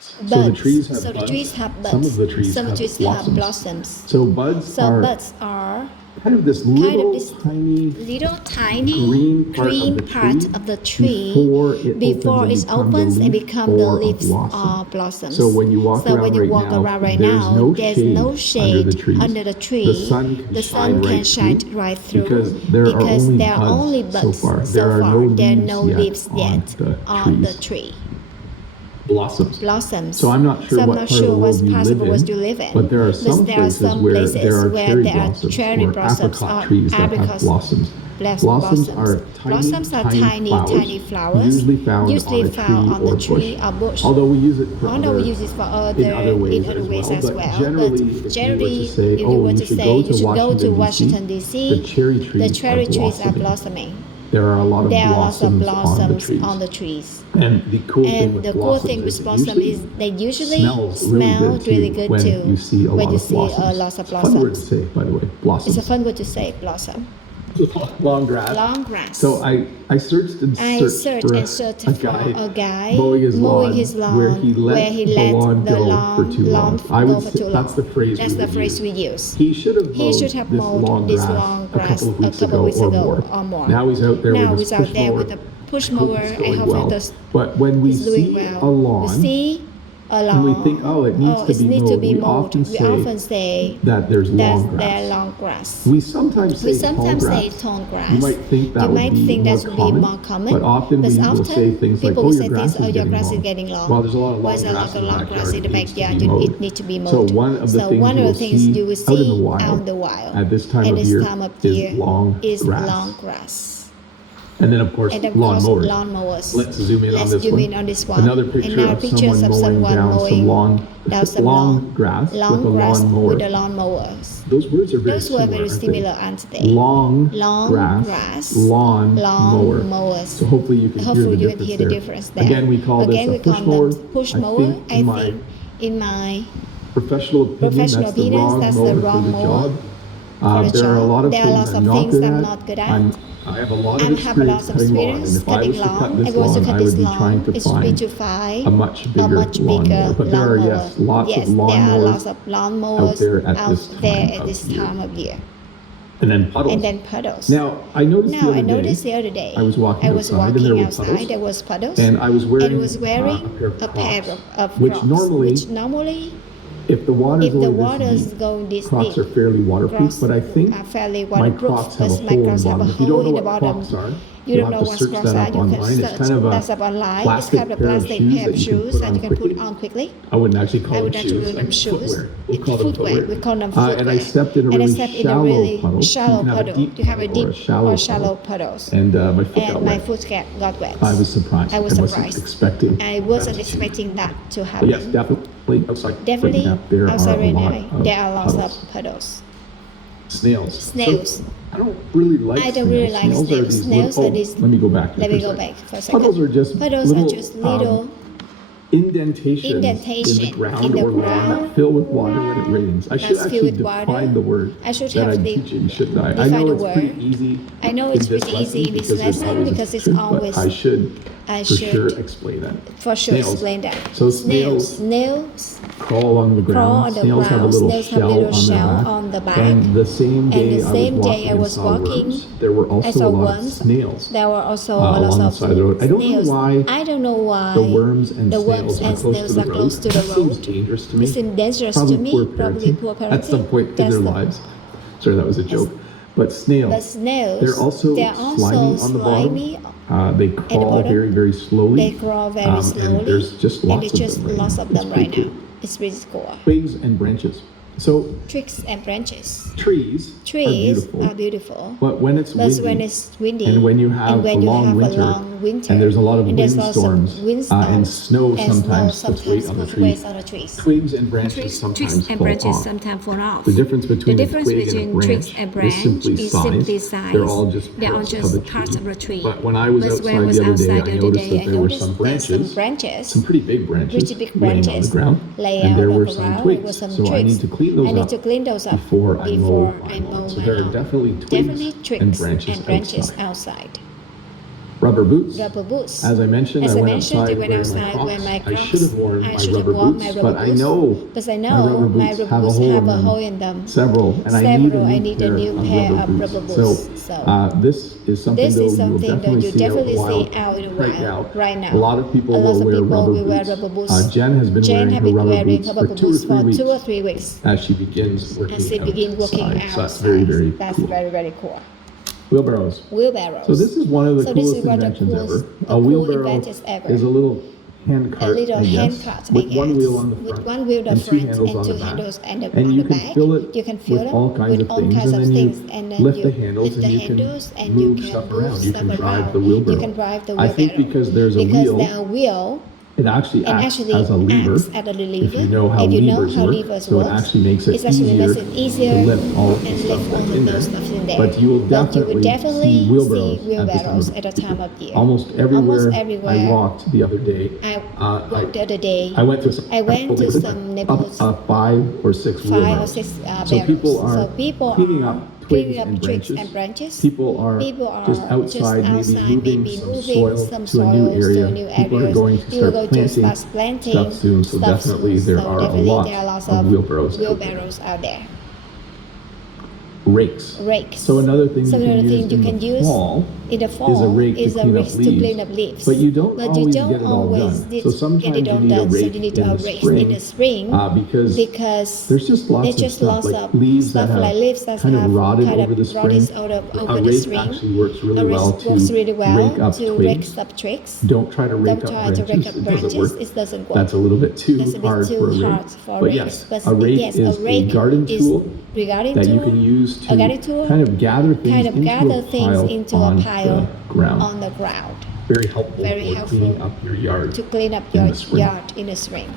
So the buds. trees have So the buds. trees have buds. Some of the trees Some have trees blossoms. have blossoms. So buds So are buds are kind of this kind of little this tiny little tiny green part of the tree before it opens and become the leaves or blossoms. So when you walk around right now, there's no shade under the tree. The sun can shine right through because there are only buds so far. There are no leaves yet on the tree. Blossoms. So I'm not sure what part of the world you live in, but there are some places where there are cherry blossoms or trees that have blossoms. Blossoms are tiny flowers, usually found on a tree or bush. Although we use it for other ways as well. Generally, if you were to say, you should go to Washington, D.C., the cherry trees are blossoming. There are a lot of blossoms on the trees. And the cool thing with blossom is they usually smell really good too when you see a lot of blossoms. It's a fun word to say, by the way, blossom. It's a fun word to say, blossom. Long grass. Long grass. So I searched and searched for a guy mowing his lawn where he let the lawn go for too long. I would say that's the phrase we use. He should have mowed this long grass a couple of weeks ago or more. Now he's out there with a push mower. I hope but when we see a lawn, and we think, it needs to be mowed. We often say that there's long grass. We sometimes say tall grass. You might think that would be more common. But often we will say things like, your grass is getting long. Well, there's a lot of long grass in the backyard. It needs to be mowed. So one of the things you will see out in the wild at this time of year is long grass. And then, of course, lawnmowers. Let's zoom in on this one. Another picture of someone mowing down some long grass with a lawnmower. Those words are very similar, aren't they? Long grass, lawnmower. So hopefully you can hear the difference there. Again, we call this a push mower. I think in my professional opinion, that's the wrong mower. There are a lot of things I'm not good at. I have a lot of experience cutting lawn. If I was to cut this lawn, it should be to find a much bigger lawnmower. But there are, lots of lawnmowers out there at this time of year. And then puddles. Now, I noticed the other day, I was walking outside, there was puddles. And I was wearing a pair of Crocs, which normally if the water is going this deep, Crocs are fairly waterproof, but I think my Crocs have a hole in the bottom. If you don't know what Crocs are, you don't know what Crocs are, you can search that's up online. It's kind of a plastic pair of shoes that you can put on quickly. I wouldn't actually call them shoes. It's footwear. We call them footwear. And I stepped in a really shallow puddle. You have a deep or shallow puddles. And my foot got wet. I was surprised. I wasn't expecting that to happen. Yes, definitely outside right now, there are lots of puddles. Snails. So, I don't really like snails. Snails are these. Let me go back for a second. Puddles are just little indentations in the ground or land that fill with water when it rains. I should actually define the word that I'm teaching, shouldn't I? I know it's pretty easy. I know it's pretty easy in this lesson because it's always. I should for sure explain that. So snails crawl along the ground. Snails have a little shell on the back. And the same day I was walking, there were also a lot of snails. There were also a lot of side of the road. I don't know why the worms and snails are close to the road. It seems dangerous to me. It seems dangerous to me. Probably poor parenting. At some point in their lives. Sorry, that was a joke. But snails, they're also slimy on the bottom. They crawl very, very slowly. And there's just lots of them right now. It's really cool. Twigs and branches. So twigs and branches. Trees are beautiful. But when it's windy, and when you have a long winter, and there's a lot of windstorms, and snow sometimes puts weight on the trees. Twigs and branches sometimes fall off. The difference between twigs and branch is simply size. They're all just parts of the tree. But when I was outside the other day, I noticed that there were some branches, some pretty big branches, laying on the ground, and there were some twigs. So I need to clean those up before I mow my lawn. So there are definitely twigs and branches outside. Rubber boots. Rubber boots. As I mentioned, I went outside wearing my Crocs. I should have worn my rubber boots, but I know my rubber boots have a hole in them. Several, and I need a new pair of rubber boots. So this is something that you definitely see out in the wild right now. A lot of people will wear rubber boots. Jen has been wearing her rubber boots for 2 or 3 weeks as she begins working outside. So that's very, very cool. That's very, very cool. Wheelbarrows. So this is one of the coolest inventions ever. A wheelbarrow is a little hand cart, with one wheel on the front, and 2 handles on the back. And you can fill it with all kinds of things, and then you lift the handles, and you can move stuff around. You can drive the wheelbarrow. I think because there's a wheel, it actually acts as a lever, if you know how levers work. So it actually makes it easier to lift all of the stuff in there. But you will definitely see wheelbarrows at the time of year. Almost everywhere I walked the other day. I went to some neighborhoods, 5 or 6 wheelbarrows. So people are cleaning up twigs and branches. People are just outside, maybe moving some soil to a new area. People are going to start planting stuff soon, so definitely there are a lot of wheelbarrows out there. Rakes. So another thing you can use in the fall is a rake to clean up leaves. But you don't always get it all done. So sometimes you need a rake in the spring because there's just lots of leaves that have kind of rotted over the spring. A rake actually works really well to rake up twigs. Don't try to rake up branches. It doesn't work. That's a little bit too hard for a rake. But yes, a rake is a garden tool that you can use to kind of gather things into a pile on the ground. Very helpful for cleaning up your yard in the spring.